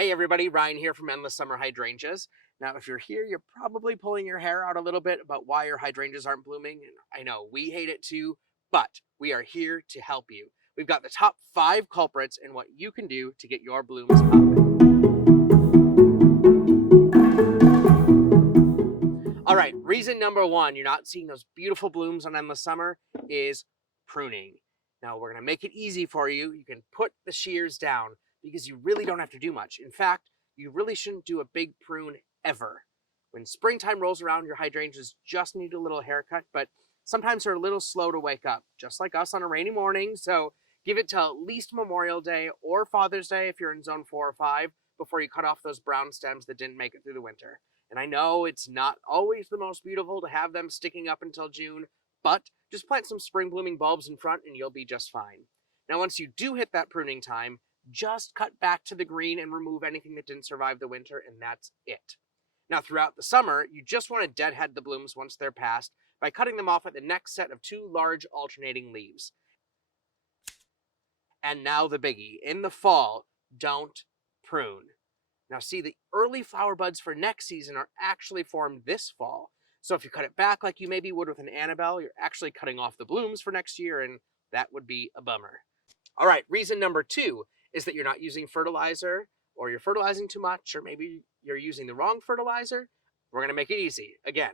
Hey everybody, Ryan here from Endless Summer Hydrangeas. Now, if you're here, you're probably pulling your hair out a little bit about why your hydrangeas aren't blooming. And I know, we hate it too, but we are here to help you. We've got the top 5 culprits and what you can do to get your blooms popping. All right, reason number 1 you're not seeing those beautiful blooms on Endless Summer is pruning. Now, we're going to make it easy for you. You can put the shears down because you really don't have to do much. In fact, you really shouldn't do a big prune ever. When springtime rolls around, your hydrangeas just need a little haircut, but sometimes they're a little slow to wake up, just like us on a rainy morning. So give it till at least Memorial Day or Father's Day if you're in zone 4 or 5 before you cut off those brown stems that didn't make it through the winter. And I know it's not always the most beautiful to have them sticking up until June, but just plant some spring blooming bulbs in front and you'll be just fine. Now, once you do hit that pruning time, just cut back to the green and remove anything that didn't survive the winter, and that's it. Now, throughout the summer, you just want to deadhead the blooms once they're past by cutting them off at the next set of 2 large alternating leaves. And now the biggie. In the fall, don't prune. Now see, the early flower buds for next season are actually formed this fall. So if you cut it back like you maybe would with an Annabelle, you're actually cutting off the blooms for next year, and that would be a bummer. All right, reason number 2 is that you're not using fertilizer, or you're fertilizing too much, or maybe you're using the wrong fertilizer. We're going to make it easy. Again,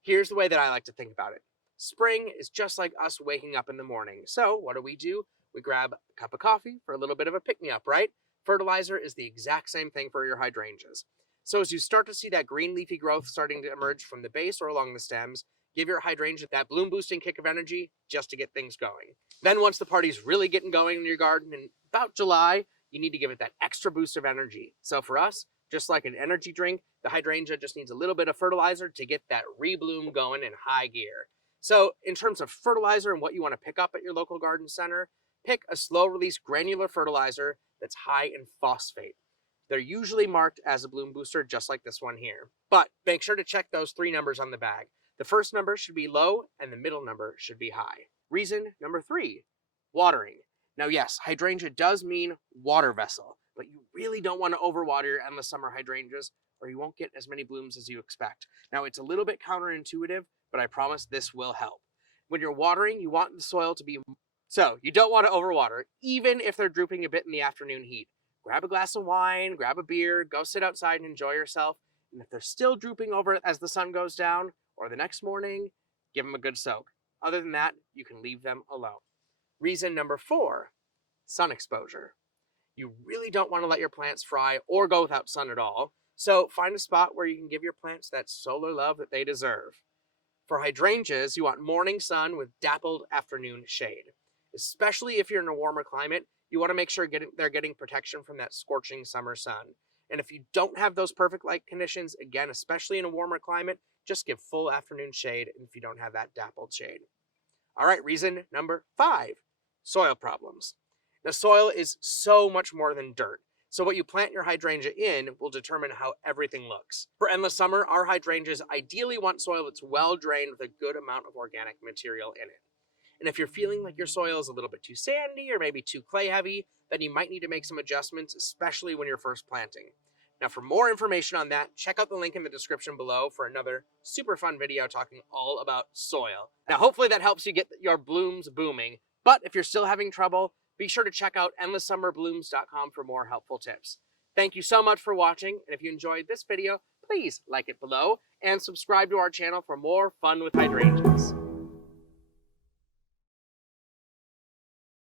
here's the way that I like to think about it. Spring is just like us waking up in the morning. So what do? We grab a cup of coffee for a little bit of a pick-me-up, right? Fertilizer is the exact same thing for your hydrangeas. So as you start to see that green leafy growth starting to emerge from the base or along the stems, give your hydrangea that bloom boosting kick of energy just to get things going. Then once the party's really getting going in your garden in about July, you need to give it that extra boost of energy. So for us, just like an energy drink, the hydrangea just needs a little bit of fertilizer to get that rebloom going in high gear. So in terms of fertilizer and what you want to pick up at your local garden center, pick a slow-release granular fertilizer that's high in phosphate. They're usually marked as a bloom booster, just like this one here. But make sure to check those 3 numbers on the bag. The first number should be low, and the middle number should be high. Reason number 3, watering. Now yes, hydrangea does mean water vessel, but you really don't want to overwater your endless summer hydrangeas, or you won't get as many blooms as you expect. Now it's a little bit counterintuitive, but I promise this will help. When you're watering, you want the soil to be... So you don't want to overwater, even if they're drooping a bit in the afternoon heat. Grab a glass of wine, grab a beer, go sit outside and enjoy yourself. And if they're still drooping over as the sun goes down, or the next morning, give them a good soak. Other than that, you can leave them alone. Reason number 4, sun exposure. You really don't want to let your plants fry or go without sun at all. So find a spot where you can give your plants that solar love that they deserve. For hydrangeas, you want morning sun with dappled afternoon shade. Especially if you're in a warmer climate, you want to make sure they're getting protection from that scorching summer sun. And if you don't have those perfect light conditions, again, especially in a warmer climate, just give full afternoon shade if you don't have that dappled shade. All right, reason number 5, soil problems. Now, soil is so much more than dirt. So what you plant your hydrangea in will determine how everything looks. For endless summer, our hydrangeas ideally want soil that's well drained with a good amount of organic material in it. And if you're feeling like your soil is a little bit too sandy or maybe too clay heavy, then you might need to make some adjustments, especially when you're first planting. Now, for more information on that, check out the link in the description below for another super fun video talking all about soil. Now, hopefully that helps you get your blooms booming. But if you're still having trouble, be sure to check out endlesssummerblooms.com for more helpful tips. Thank you so much for watching, and if you enjoyed this video, please like it below and subscribe to our channel for more fun with hydrangeas.